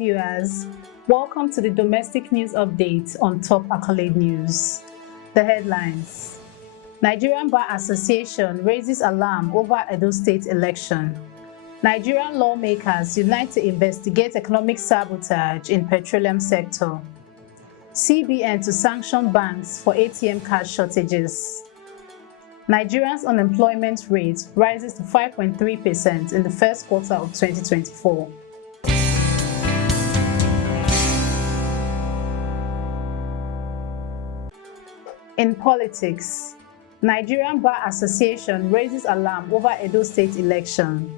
viewers, welcome to the domestic news update on Top Accolade News. The headlines: Nigerian Bar Association raises alarm over Edo State election. Nigerian lawmakers unite to investigate economic sabotage in petroleum sector. CBN to sanction banks for ATM cash shortages. Nigeria's unemployment rate rises to 5.3% in the first quarter of 2024. In politics, Nigerian Bar Association raises alarm over Edo State election.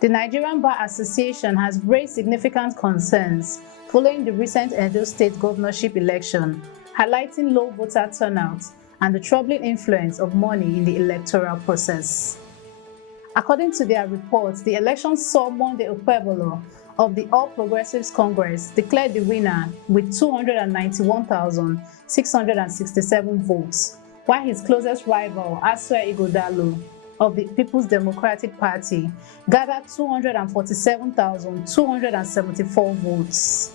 The Nigerian Bar Association has raised significant concerns following the recent Edo State governorship election, highlighting low voter turnout and the troubling influence of money in the electoral process. According to their reports, the election saw Monday Okpebolo of the All Progressives Congress declared the winner with 291,667 votes, while his closest rival, Asua Ighodalo of the People's Democratic Party, gathered 247,274 votes.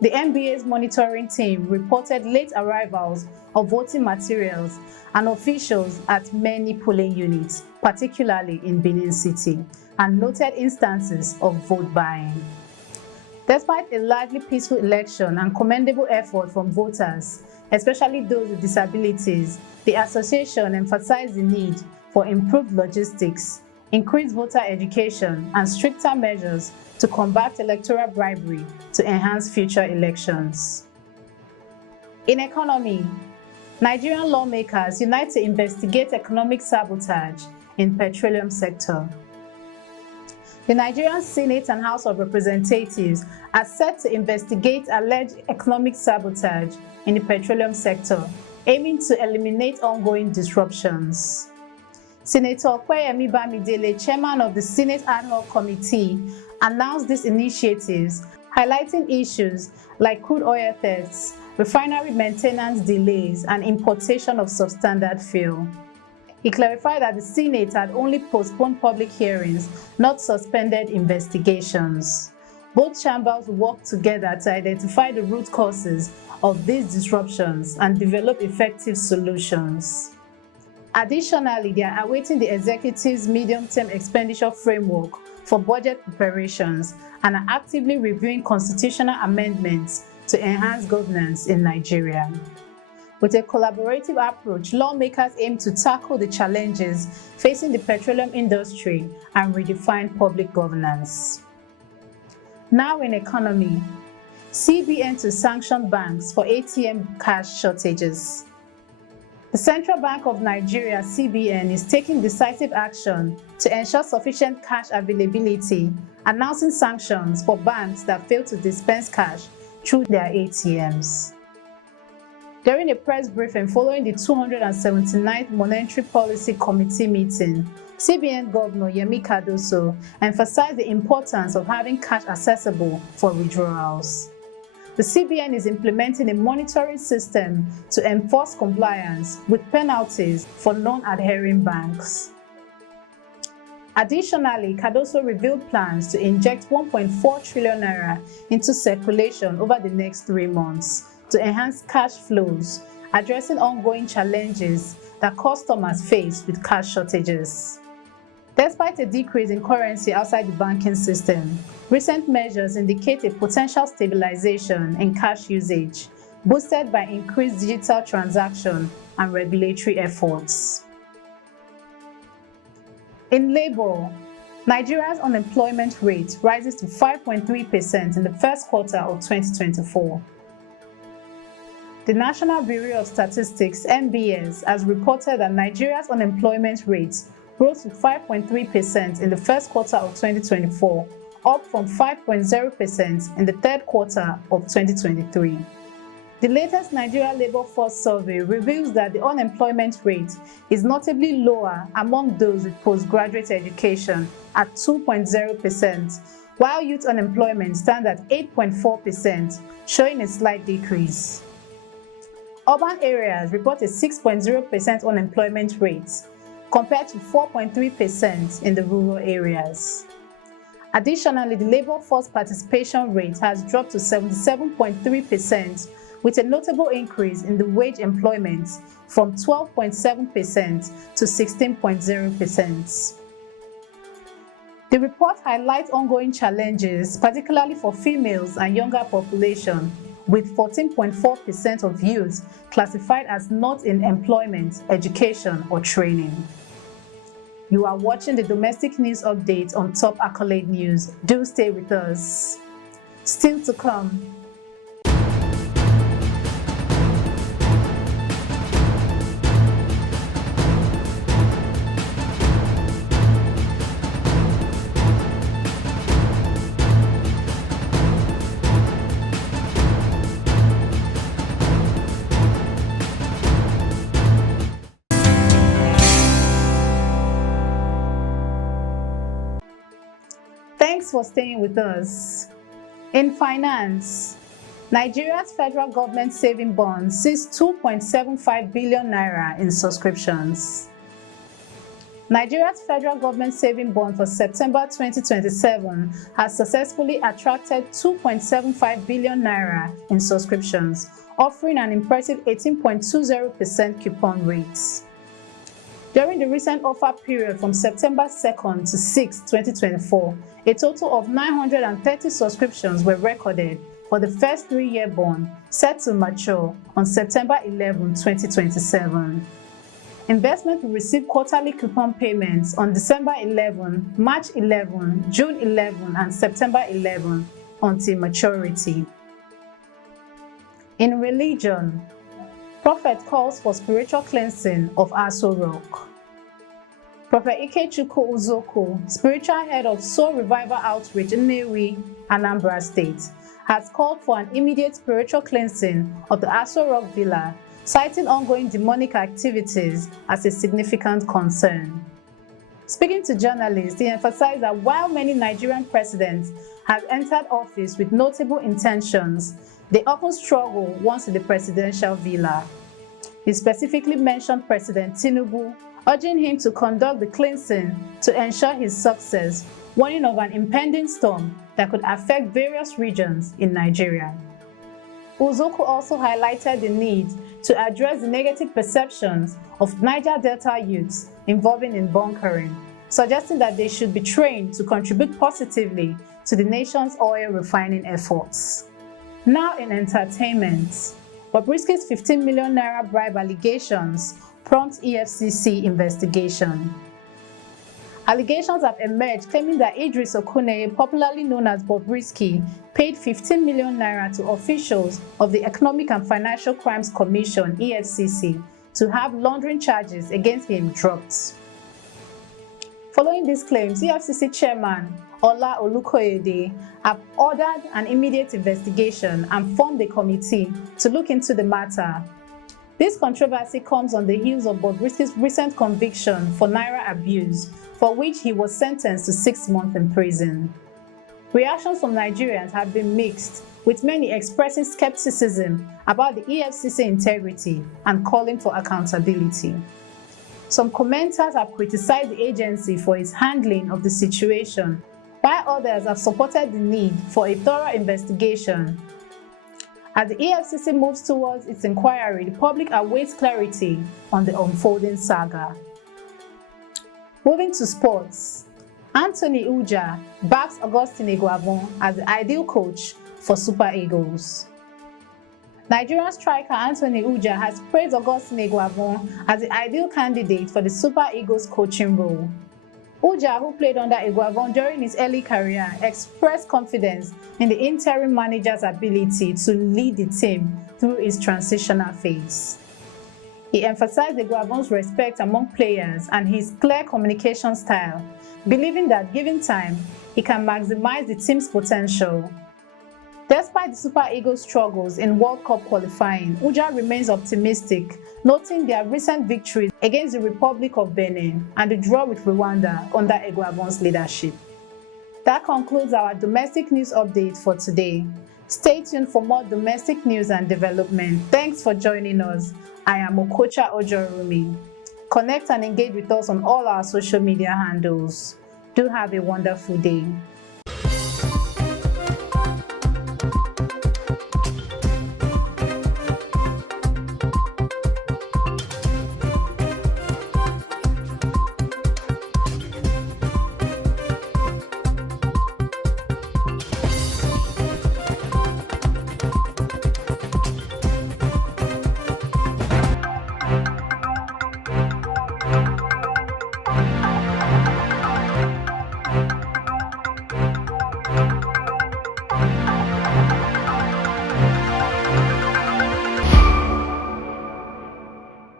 The NBA's monitoring team reported late arrivals of voting materials and officials at many polling units, particularly in Benin City, and noted instances of vote buying. Despite a largely peaceful election and commendable effort from voters, especially those with disabilities, the association emphasized the need for improved logistics, increased voter education, and stricter measures to combat electoral bribery to enhance future elections. In economy, Nigerian lawmakers unite to investigate economic sabotage in petroleum sector. The Nigerian Senate and House of Representatives are set to investigate alleged economic sabotage in the petroleum sector, aiming to eliminate ongoing disruptions. Senator Okoyemi Bamidele, chairman of the Senate Ad Hoc Committee, announced these initiatives, highlighting issues like crude oil thefts, refinery maintenance delays, and importation of substandard fuel. He clarified that the Senate had only postponed public hearings, not suspended investigations. Both chambers will work together to identify the root causes of these disruptions and develop effective solutions. Additionally, they are awaiting the executive's medium-term expenditure framework for budget preparations and are actively reviewing constitutional amendments to enhance governance in Nigeria. With a collaborative approach, lawmakers aim to tackle the challenges facing the petroleum industry and redefine public governance. Now in economy, CBN to sanction banks for ATM cash shortages. The Central Bank of Nigeria, CBN, is taking decisive action to ensure sufficient cash availability, announcing sanctions for banks that fail to dispense cash through their ATMs. During a press briefing following the 279th Monetary Policy Committee meeting, CBN Governor Yemi Cardoso emphasized the importance of having cash accessible for withdrawals. The CBN is implementing a monitoring system to enforce compliance with penalties for non-adhering banks. Additionally, Cardoso revealed plans to inject 1.4 trillion naira into circulation over the next 3 months to enhance cash flows, addressing ongoing challenges that customers face with cash shortages. Despite a decrease in currency outside the banking system, recent measures indicate a potential stabilization in cash usage, boosted by increased digital transaction and regulatory efforts. In labor, Nigeria's unemployment rate rises to 5.3% in the first quarter of 2024. The National Bureau of Statistics (NBS) has reported that Nigeria's unemployment rate rose to 5.3% in the first quarter of 2024, up from 5.0% in the third quarter of 2023. The latest Nigeria Labour Force Survey reveals that the unemployment rate is notably lower among those with postgraduate education at 2.0%, while youth unemployment stands at 8.4%, showing a slight decrease. Urban areas report a 6.0% unemployment rate, compared to 4.3% in the rural areas. Additionally, the labor force participation rate has dropped to 77.3%, with a notable increase in the wage employment from 12.7% to 16.0%. The report highlights ongoing challenges, particularly for females and younger population, with 14.4% of youths classified as not in employment, education, or training. You are watching the domestic news update on Top Accolade News. Do stay with us. Still to come. Thanks for staying with us. In finance, Nigeria's federal government saving bond sees 2.75 billion naira in subscriptions. Nigeria's federal government saving bond for September 2027 has successfully attracted 2.75 billion naira in subscriptions, offering an impressive 18.20% coupon rate. During the recent offer period from September 2nd to 6, 2024, a total of 930 subscriptions were recorded for the first 3-year bond set to mature on September 11, 2027. Investment will receive quarterly coupon payments on December 11, March 11, June 11, and September 11 until maturity. In religion, Prophet calls for spiritual cleansing of Aso Rock. Prophet Ikechukwu Uzoku, spiritual head of Soul Revival Outreach in Nnewi, Anambra State, has called for an immediate spiritual cleansing of the Aso Rock Villa, citing ongoing demonic activities as a significant concern. Speaking to journalists, he emphasized that while many Nigerian presidents have entered office with notable intentions, they often struggle once in the presidential villa. He specifically mentioned President Tinubu, urging him to conduct the cleansing to ensure his success, warning of an impending storm that could affect various regions in Nigeria. Uzoku also highlighted the need to address the negative perceptions of Niger Delta youths involving in bunkering, suggesting that they should be trained to contribute positively to the nation's oil refining efforts. Now in entertainment, Bobrisky's 15 million naira bribe allegations prompt EFCC investigation. Allegations have emerged claiming that Idris Okuneye, popularly known as Bobrisky, paid 15 million naira to officials of the Economic and Financial Crimes Commission (EFCC) to have laundering charges against him dropped. Following these claims, EFCC Chairman Ola Olukoyede have ordered an immediate investigation and formed a committee to look into the matter. This controversy comes on the heels of Bobrisky's recent conviction for naira abuse, for which he was sentenced to 6 months in prison. Reactions from Nigerians have been mixed, with many expressing skepticism about the EFCC integrity and calling for accountability. Some commenters have criticized the agency for its handling of the situation, while others have supported the need for a thorough investigation. As the EFCC moves towards its inquiry, the public awaits clarity on the unfolding saga. Moving to sports, Anthony Uja backs Augustine Iguavon as the ideal coach for Super Eagles. Nigerian striker Anthony Uja has praised Augustine Iguavon as the ideal candidate for the Super Eagles coaching role. Uja, who played under Iguavon during his early career, expressed confidence in the interim manager's ability to lead the team through its transitional phase. He emphasized Iguavon's respect among players and his clear communication style, believing that given time, he can maximize the team's potential. Despite the Super Eagles' struggles in World Cup qualifying, Uja remains optimistic, noting their recent victories against the Republic of Benin and the draw with Rwanda under Iguavon's leadership. That concludes our domestic news update for today. Stay tuned for more domestic news and development. Thanks for joining us. I am Okocha Ojorumi. Connect and engage with us on all our social media handles. Do have a wonderful day.